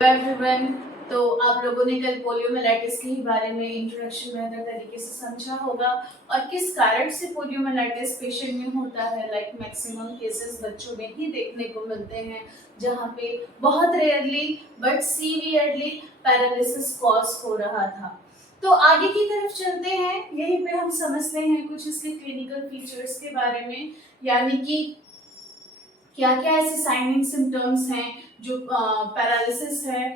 Everyone. तो आप लोगों ने कल पोलियोमाइलाइटिस के ही बारे में इंट्रोडक्शन बेहतर तरीके से समझा होगा और किस कारण से पोलियोमाइलाइटिस पेशेंट में होता है। लाइक मैक्सिमम केसेस बच्चों में ही देखने को मिलते हैं, जहाँ पे बहुत rarely but severely paralysis cause हो रहा था। तो आगे की तरफ चलते हैं, यहीं पे हम समझते हैं कुछ इसके क्लिनिकल फीचर्स के बारे में, यानी कि क्या क्या ऐसे साइन एंड सिम्टम्स हैं जो पैरालिसिस है,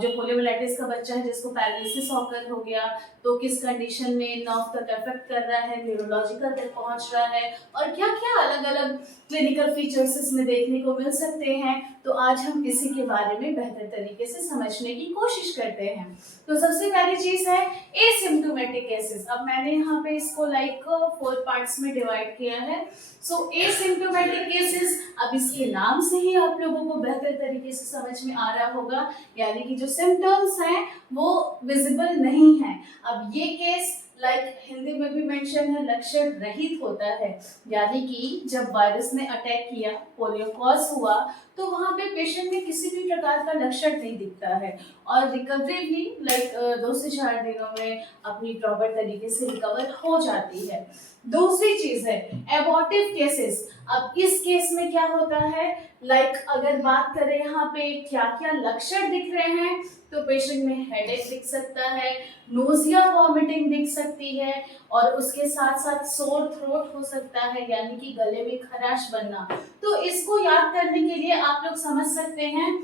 जो पोलियोमाइलाइटिस का बच्चा है जिसको पैरालिसिस ऑकर हो गया, तो किस कंडीशन में नर्व तक अफेक्ट कर रहा है, न्यूरोलॉजिकल तक पहुंच रहा है, और क्या क्या अलग अलग क्लिनिकल फीचर्स इसमें देखने को मिल सकते हैं। तो आज हम इसी के बारे में बेहतर तरीके से समझने की कोशिश करते हैं। तो सबसे पहली चीज है एसिम्प्टोमेटिक केसेस। अब मैंने यहाँ पे इसको लाइक 4 पार्ट्स में डिवाइड किया है। सो एसिम्प्टोमेटिक केसेस, अब इसके नाम से ही आप लोगों को बेहतर तरीके से समझ में आ रहा होगा, यानी कि जो सिम्टम्स हैं वो विजिबल नहीं है। अब ये केस लाइक हिंदी में भी मेंशन है, लक्षण रहित होता है, यानी कि जब वायरस ने अटैक किया, पोलियो कॉज हुआ, तो वहां पे पेशेंट में किसी भी प्रकार का लक्षण नहीं दिखता है और रिकवरी भी लाइक 2 से 4 दिनों में अपनी प्रॉपर तरीके से रिकवर हो जाती है। दूसरी चीज है एबॉर्टिव केसेस। अब इस केस में क्या होता है, लाइक अगर बात करें यहाँ पे क्या क्या लक्षण दिख रहे हैं, तो पेशेंट में हेडेक दिख सकता है, नोजिया वॉमिटिंग दिख सकती है, और उसके साथ साथ सोर थ्रोट हो सकता है, यानी कि गले में खराश बनना। तो इसको याद करने के लिए आप लोग समझ सकते हैं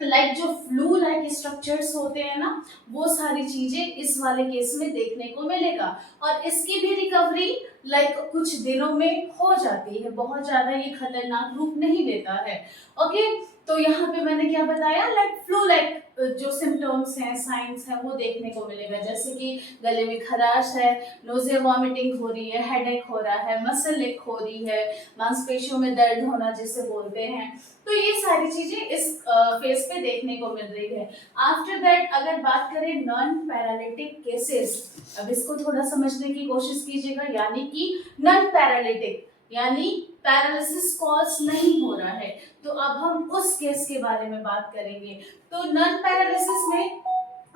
लाइक जो फ्लू लाइक स्ट्रक्चर्स होते हैं ना, वो सारी चीजें इस वाले केस में देखने को मिलेगा, और इसकी भी रिकवरी लाइक कुछ दिनों में हो जाती है, बहुत ज्यादा ये खतरनाक रूप नहीं लेता है। ओके, तो यहाँ पे मैंने क्या बताया, लाइक फ्लू लाइक जो सिम्टम्स हैं, साइंस हैं, वो देखने को मिलेगा, जैसे कि गले में खराश है, नोजिया वॉमिटिंग हो रही है, हेडेक हो रहा है, मसल एक हो रही है, मांसपेशियों में दर्द होना जिसे बोलते हैं। तो ये सारी चीजें इस फेज पे देखने को मिल रही है। आफ्टर दैट अगर बात करें नॉन पैरालिटिक केसेस, अब इसको थोड़ा समझने की कोशिश कीजिएगा, यानी कि नॉन पैरालिटिक यानी पैरालिसिस कॉज नहीं हो रहा है, तो अब हम उस केस के बारे में बात करेंगे। तो नॉन पैरालिसिस में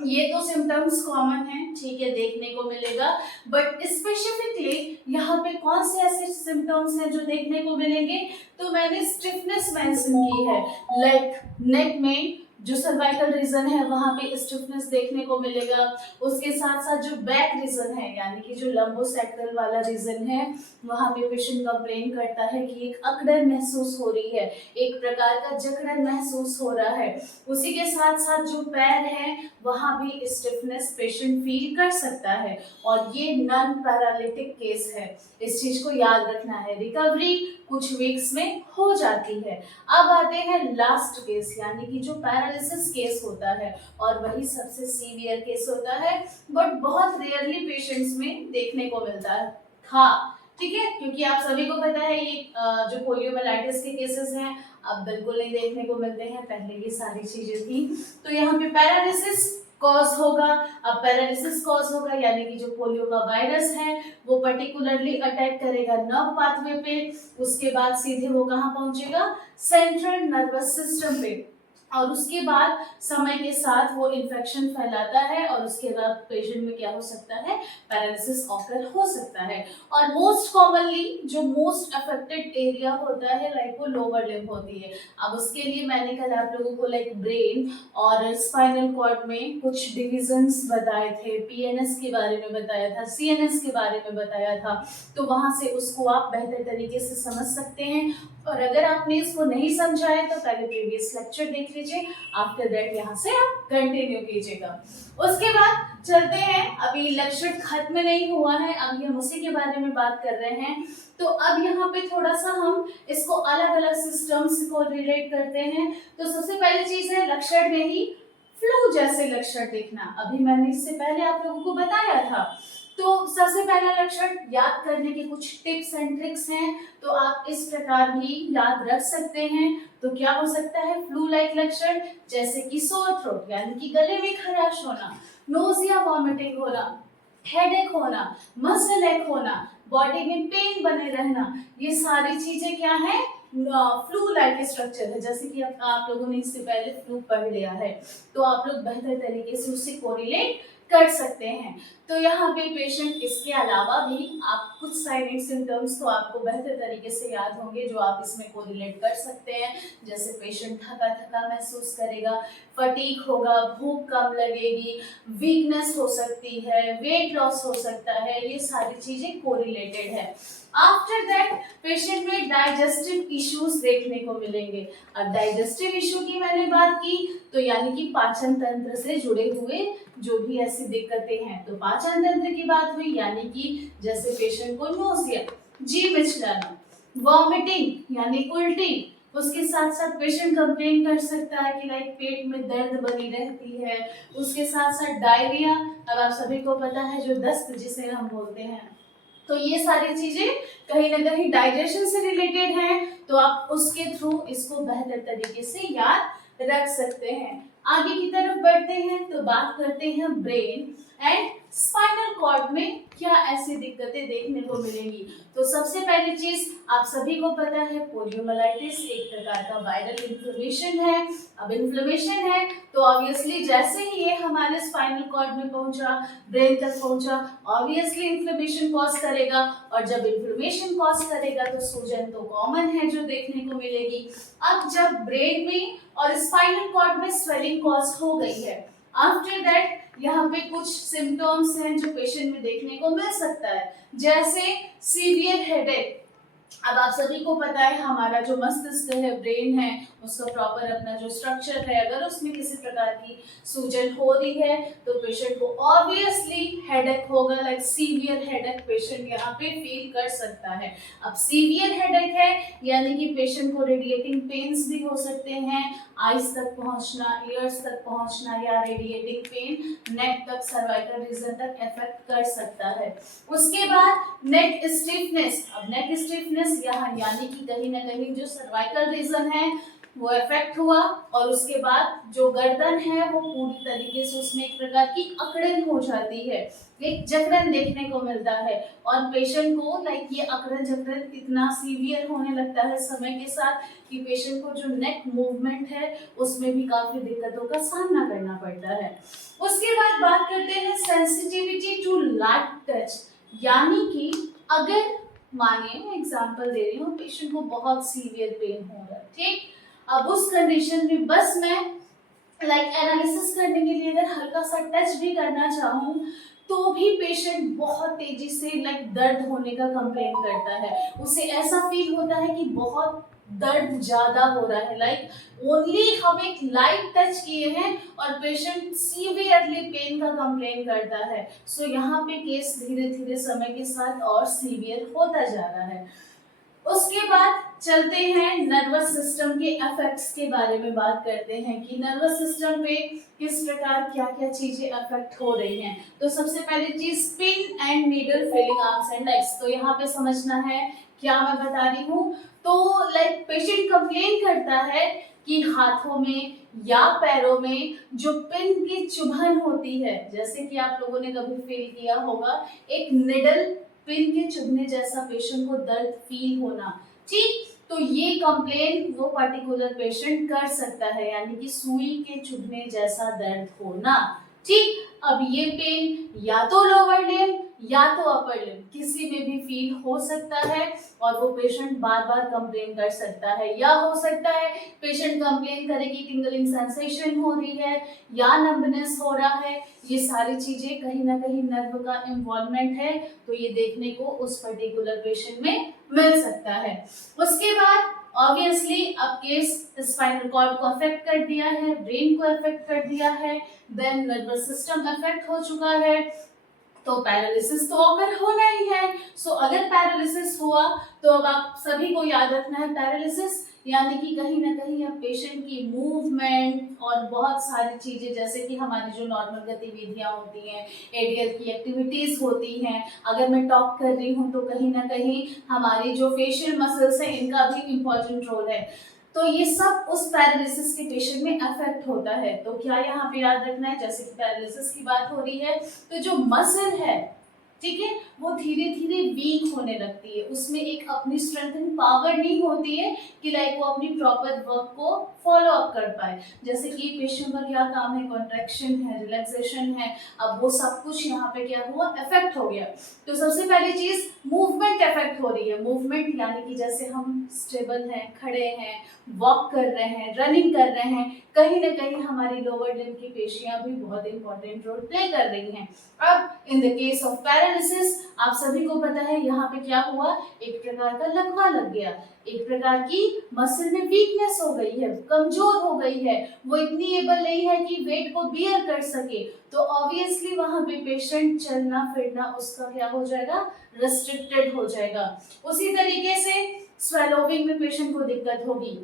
ये तो सिम्टम्स कॉमन है, ठीक है, देखने को मिलेगा, बट स्पेसिफिकली यहाँ पे कौन से ऐसे सिम्टम्स हैं जो देखने को मिलेंगे, तो मैंने स्टिफनेस मेंशन की है। लाइक नेक में जो सर्वाइकल रीजन है वहां पे स्टिफनेस देखने को मिलेगा, उसके साथ साथ जो बैक रीजन है यानी कि जो लंबोसेक्रल वाला रीजन है, वहां पे पेशेंट कंप्लेन करता है कि एक अकड़न महसूस हो रही है, एक प्रकार का जकड़न महसूस हो रहा है। उसी के साथ साथ जो पैर है वहां भी स्टिफनेस पेशेंट फील कर सकता है, और ये नॉन पैरालिटिक केस है, इस चीज को याद रखना है। रिकवरी कुछ वीक्स में हो जाती है। अब आते हैं लास्ट केस, यानी कि जो पैरालिसिस केस होता है, और वही सबसे सीवियर केस होता है, बट बहुत रेयरली पेशेंट्स में देखने को मिलता है। हाँ, ठीक है, क्योंकि आप सभी को पता है ये जो पोलियोमाइलाइटिस के केसेस हैं अब बिल्कुल नहीं देखने को मिलते हैं, पहले ये सारी चीजें थी। तो यहाँ पे पैरालिसिस कॉज होगा। अब पैरालिसिस कॉज होगा यानी कि जो पोलियो का वायरस है वो पर्टिकुलरली अटैक करेगा नर्व पाथवे पे, उसके बाद सीधे वो कहाँ पहुंचेगा, सेंट्रल नर्वस सिस्टम पे, और उसके बाद समय के साथ वो इन्फेक्शन फैलाता है, और उसके बाद पेशेंट में क्या हो सकता है, पैरालिसिस ऑकर हो सकता है। और मोस्ट कॉमनली जो मोस्ट अफेक्टेड एरिया होता है लाइक वो लोअर लिम्ब होती है। अब उसके लिए मैंने कल आप लोगों को लाइक ब्रेन और स्पाइनल कॉर्ड में कुछ डिविजन्स बताए थे, पीएनएस के बारे में बताया था, सीएनएस के बारे में बताया था, तो वहां से उसको आप बेहतर तरीके से समझ सकते हैं। और अगर आपने इसको नहीं समझा है तो पहले प्रीवियस लेक्चर देख लीजिए, आफ्टर दैट यहाँ से आप कंटिन्यू कीजिएगा। उसके बाद चलते हैं, अभी लेक्चर खत्म नहीं हुआ है, अभी हम उसी के बारे में बात कर रहे हैं। तो अब यहाँ पे थोड़ा सा हम इसको अलग अलग सिस्टम्स को रिलेट करते हैं। तो सबसे पहली चीज है लक्षण में ही फ्लू जैसे लक्षण दिखना, अभी मैंने इससे पहले आप लोगों को बताया था। तो सबसे पहला लक्षण याद करने के कुछ टिप्स एंड ट्रिक्स हैं, तो आप इस प्रकार भी याद रख सकते हैं। तो क्या हो सकता है, फ्लू लाइक लक्षण जैसे कि सोर थ्रोट यानी कि गले में खराश होना, नोजिया वॉमिटिंग होना, हेडेक होना, मसल एक होना, बॉडी में पेन बने रहना, ये सारी चीजें क्या है, फ्लू लाइक स्ट्रक्चर है, जैसे कि आप लोगों ने इससे पहले फ्लू पढ़ लिया है, तो आप लोग बेहतर तरीके से उससे कोरिलेट कर सकते हैं। तो यहाँ पे पेशेंट इसके अलावा भी आप कुछ साइन एंड सिम्टम्स तो आपको बेहतर तरीके से याद होंगे जो आप इसमें कोरिलेट कर सकते हैं। जैसे पेशेंट थका थका महसूस करेगा, फटीग होगा, भूख कम लगेगी, वीकनेस हो सकती है, वेट लॉस हो सकता है, ये सारी चीजें कोरिलेटेड है। आफ्टर दैट पेशेंट में डाइजेस्टिव इश्यूज देखने को मिलेंगे। अब डाइजेस्टिव इश्यू की मैंने बात की तो यानी कि पाचन तंत्र से जुड़े हुए जो भी ऐसी दिक्कतें हैं, तो पाचन तंत्र की बात हुई यानी कि जैसे पेशेंट को नोजिया, जी मिचलाना, वॉमिटिंग यानी उल्टी, उसके साथ साथ पेशेंट कंप्लेन कर सकता है कि लाइक पेट में दर्द बनी रहती है, उसके साथ साथ डायरिया, अब आप सभी को पता है जो दस्त जिसे हम बोलते हैं, तो ये सारी चीजें कहीं ना कहीं डाइजेशन से रिलेटेड है, तो आप उसके थ्रू इसको बेहतर तरीके से याद रख सकते हैं। आगे की तरफ बढ़ते हैं तो बात करते हैं ब्रेन एंड स्पाइनल कॉर्ड में क्या ऐसी दिक्कतें देखने को मिलेंगी। तो सबसे पहली चीज आप सभी को पता है पोलियोमाइलाइटिस एक प्रकार का वायरल इन्फ्लेमेशन है। अब इन्फ्लेमेशन है तो ऑब्वियसली जैसे ही ये हमारे स्पाइनल कॉर्ड में पहुंचा, ब्रेन तक पहुंचा, ऑब्वियसली इन्फ्लेमेशन कॉज करेगा, और जब इन्फ्लेमेशन कॉज करेगा तो सूजन तो कॉमन है जो देखने को मिलेगी। अब जब ब्रेन में और स्पाइनल कॉर्ड में स्वेलिंग कॉज हो गई है, आफ्टर दैट यहाँ पे कुछ सिम्टम्स हैं जो पेशेंट में देखने को मिल सकता है, जैसे सीवियर हेडेक। अब आप सभी को पता है हमारा जो मस्तिष्क है, ब्रेन है, उसका प्रॉपर अपना जो स्ट्रक्चर है, अगर उसमें किसी प्रकार की सूजन हो रही है तो पेशेंट को ऑब्वियसली हेडेक होगा, लाइक सीवियर हेडेक पेशेंट यहाँ पे फील कर सकता है। अब सीवियर हेडेक है यानी कि पेशेंट को रेडिएटिंग पेन्स भी हो सकते हैं, आईज तक पहुंचना, ईयर्स तक पहुंचना, या रेडिएटिंग पेन नेक तक, सर्वाइकल रीजन तक इफेक्ट कर सकता है। उसके बाद नेक स्टिफनेस। अब नेक स्टिफनेस यहाँ यानी कि कहीं ना कहीं जो सर्वाइकल रीजन है वो इफेक्ट हुआ, और उसके बाद जो गर्दन है वो पूरी तरीके से उसमें एक प्रकार की अकड़न हो जाती है, एक जकड़न देखने को मिलता है, और पेशेंट को लाइक ये अकड़न जकड़न इतना सीवियर होने लगता है समय के साथ कि पेशेंट को जो नेक मूवमेंट है उसमें भी काफी दिक्कतों का सामना करना पड़ता है। उसके बाद बात करते हैं सेंसिटिविटी टू लाइट टच, यानी कि अगर मानिए मैं एग्जांपल दे रही हूँ, पेशेंट को बहुत सीवियर पेन हो रहा है, ठीक, अब उस कंडीशन में बस मैं लाइक एनालिसिस करने के लिए अगर हल्का सा टच भी करना चाहूँ तो भी पेशेंट बहुत तेजी से लाइक दर्द होने का कंप्लेन करता है, उसे ऐसा फील होता है कि बहुत दर्द ज्यादा हो रहा है, लाइक ओनली हम एक लाइट टच किए हैं और पेशेंट सीवियरली पेन का कंप्लेन करता है। सो यहाँ पे केस धीरे धीरे समय के साथ और सीवियर होता जा रहा है। उसके बाद चलते हैं नर्वस सिस्टम के इफेक्ट्स के बारे में बात करते हैं कि नर्वस सिस्टम पे किस प्रकार क्या क्या चीजें अफेक्ट हो रही हैं। तो सबसे पहली चीज pin and needle feeling arms and legs. तो यहाँ पे समझना है क्या मैं बता रही हूँ, तो लाइक पेशेंट कंप्लेन करता है कि हाथों में या पैरों में जो पिन की चुभन होती है, जैसे कि आप लोगों ने कभी फील किया होगा एक निडल पिन के चुभने जैसा पेशेंट को दर्द फील होना, ठीक, तो ये कंप्लेन वो पर्टिकुलर पेशेंट कर सकता है, यानी कि सुई के चुभने जैसा दर्द होना, ठीक। अब ये पेन या तो लोअर लिम्ब या तो अपर लिम्ब किसी में भी फील हो सकता है, और वो पेशेंट बार बार कंप्लेन कर सकता है, या हो सकता है पेशेंट कंप्लेन करे कि टिंगलिंग सेंसेशन हो रही है या नंबनेस हो रहा है। ये सारी चीजें कहीं ना कहीं नर्व का इन्वॉल्वमेंट है, तो ये देखने को उस पर्टिकुलर पेशेंट में मिल सकता है। उसके बाद ऑब्वियसली अब केस स्पाइनल कॉर्ड को अफेक्ट कर दिया है, ब्रेन को अफेक्ट कर दिया है, देन नर्वस सिस्टम अफेक्ट हो चुका है, तो पैरालिसिस तो अगर होना ही है। सो अगर पैरालिसिस हुआ तो अब आप सभी को याद रखना है पैरालिसिस यानी कि कहीं ना कहीं अब पेशेंट की मूवमेंट और बहुत सारी चीजें जैसे कि हमारी जो नॉर्मल गतिविधियां होती हैं, एडीएल की एक्टिविटीज होती हैं, अगर मैं टॉक कर रही हूँ तो कहीं ना कहीं हमारी जो फेशियल मसल्स हैं इनका भी इम्पोर्टेंट रोल है, तो ये सब उस पैरालिसिस के पेशेंट में अफेक्ट होता है। तो क्या यहाँ पे याद रखना है, जैसे कि पैरालिसिस की बात हो रही है तो जो मसल है ठीक है, वो धीरे धीरे वीक होने लगती है, उसमें एक अपनी स्ट्रेंथन पावर नहीं होती है कि लाइक वो अपनी प्रॉपर वर्क को फॉलो अप कर पाए। जैसे कि पेशियों का क्या काम है, कॉन्ट्रैक्शन है, रिलैक्सेशन है, अब वो सब कुछ यहाँ पे क्या हुआ, इफेक्ट हो गया। तो सबसे पहली चीज मूवमेंट इफेक्ट हो रही है। मूवमेंट यानी कि जैसे हम स्टेबल हैं, खड़े हैं, वॉक कर रहे हैं, रनिंग कर रहे हैं, कहीं ना कहीं हमारी लोअर लिम्ब की पेशियां भी बहुत इंपॉर्टेंट रोल प्ले कर रही हैं। अब in the case of paralysis आप सभी को पता है यहाँ पे क्या हुआ, एक प्रकार का लकवा लग गया, एक प्रकार की मसल में वीकनेस हो गई है, कमजोर हो गई है, वो इतनी एबल नहीं है कि वेट को बियर कर सके। तो ऑब्वियसली वहां पे पेशेंट चलना फिरना उसका क्या हो जाएगा, रेस्ट्रिक्टेड हो जाएगा। उसी तरीके से स्वेलोविंग में पेशेंट को दिक्कत होगी।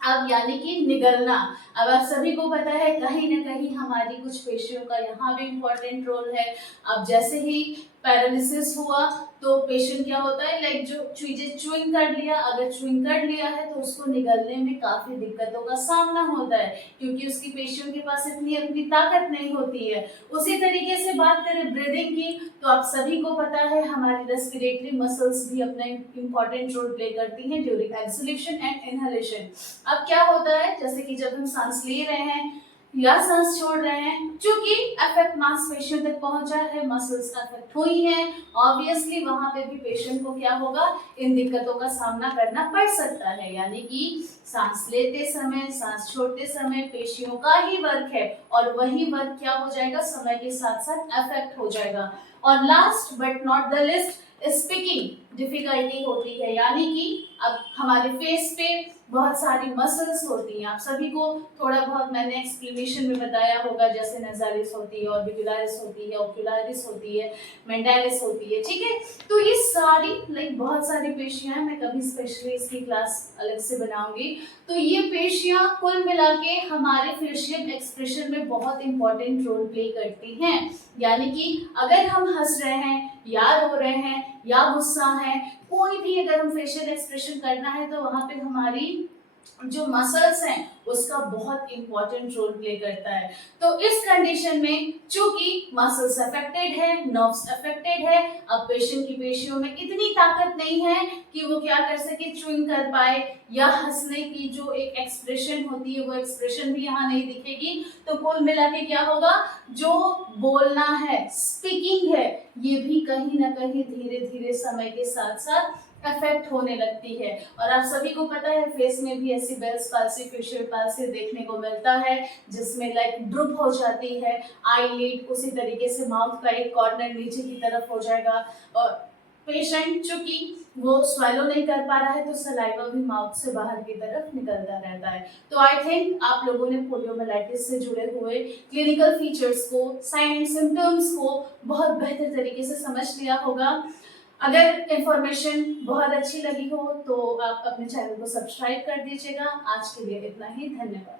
अब यानी कि निगलना, अब आप सभी को पता है कहीं ना कहीं हमारी कुछ पेशियों का यहाँ भी इम्पोर्टेंट रोल है। अब जैसे ही पैरालिसिस हुआ तो पेशेंट क्या होता है, लाइक जो चीजें च्युइंग कर लिया, अगर च्युइंग कर लिया है तो उसको निगलने में काफी दिक्कतों का सामना होता है, क्योंकि उसकी पेशियों के पास इतनी अपनी ताकत नहीं होती है। उसी तरीके से बात करें ब्रीदिंग की, तो आप सभी को पता है हमारी रेस्पिरेटरी मसल्स भी अपना इंपॉर्टेंट रोल प्ले करती हैं ड्यूरिंग एक्सलेशन एंड इनहेलेशन। अब क्या होता है, जैसे कि जब हम सांस ले रहे हैं या सांस छोड़ रहे हैं, चूंकि इफेक्ट मांसपेशियों तक पहुंचा है, मसल्स अफेक्ट हुई हैं, ऑब्वियसली वहां पे भी पेशेंट को क्या होगा, इन दिक्कतों का सामना करना पड़ सकता है। यानी कि सांस लेते समय, सांस छोड़ते समय पेशियों का ही वर्क है और वही वर्क क्या हो जाएगा, समय के साथ साथ अफेक्ट हो जाएगा। और last but not the list, speaking difficulty होती है। यानी कि अब हमारे फेस पे बहुत सारी मसल्स होती हैं, आप सभी को थोड़ा बहुत मैंने एक्सप्लेनेशन में बताया होगा, जैसे नजालिस होती है, ऑर्बिकुलरिस होती है, ओक्युलरिस होती है, मेंटालिस होती है, ठीक है। तो ये सारी लाइक बहुत सारी पेशियां हैं, मैं कभी स्पेशली इसकी क्लास अलग से बनाऊंगी। तो ये पेशियां कुल मिला के हमारे फेशियल एक्सप्रेशन में बहुत इंपॉर्टेंट रोल प्ले करती हैं। यानी कि अगर हम हंस रहे हैं या रो रहे हैं या गुस्सा है, कोई भी अगर हम फेशियल एक्सप्रेशन करना है तो वहां पे हमारी जो मसल्स हैं उसका बहुत इंपॉर्टेंट रोल प्ले करता है। तो इस कंडीशन में चूंकि मसल्स अफेक्टेड है, नर्व्स अफेक्टेड है, अब पेशेंट की पेशियों में इतनी ताकत नहीं है कि वो क्या कर सके, च्युइंग कर पाए, या हंसने की जो एक एक्सप्रेशन होती है वो एक्सप्रेशन भी यहाँ नहीं दिखेगी। तो कुल मिला के क्या होगा, जो बोलना है, स्पीकिंग है, ये भी कहीं ना कहीं धीरे धीरे समय के साथ साथ इफेक्ट होने लगती है। और आप सभी को पता है फेस में भी ऐसी बेल्स पाल्सी, फेशियल पाल्सी देखने को मिलता है, जिसमें लाइक ड्रूप हो जाती है आईलिड, उसी तरीके से माउथ का एक कॉर्नर नीचे की तरफ हो जाएगा, और पेशेंट चूंकि वो स्वेलो नहीं कर पा रहा है तो सलाइवा भी माउथ से बाहर की तरफ निकलता रहता है। तो आई थिंक आप लोगों ने पोलियोमाइलाइटिस से जुड़े हुए क्लिनिकल फीचर्स को, साइन एंड सिम्टम्स को बहुत बेहतर तरीके से समझ लिया होगा। अगर इंफॉर्मेशन बहुत अच्छी लगी हो तो आप अपने चैनल को सब्सक्राइब कर दीजिएगा। आज के लिए इतना ही, धन्यवाद।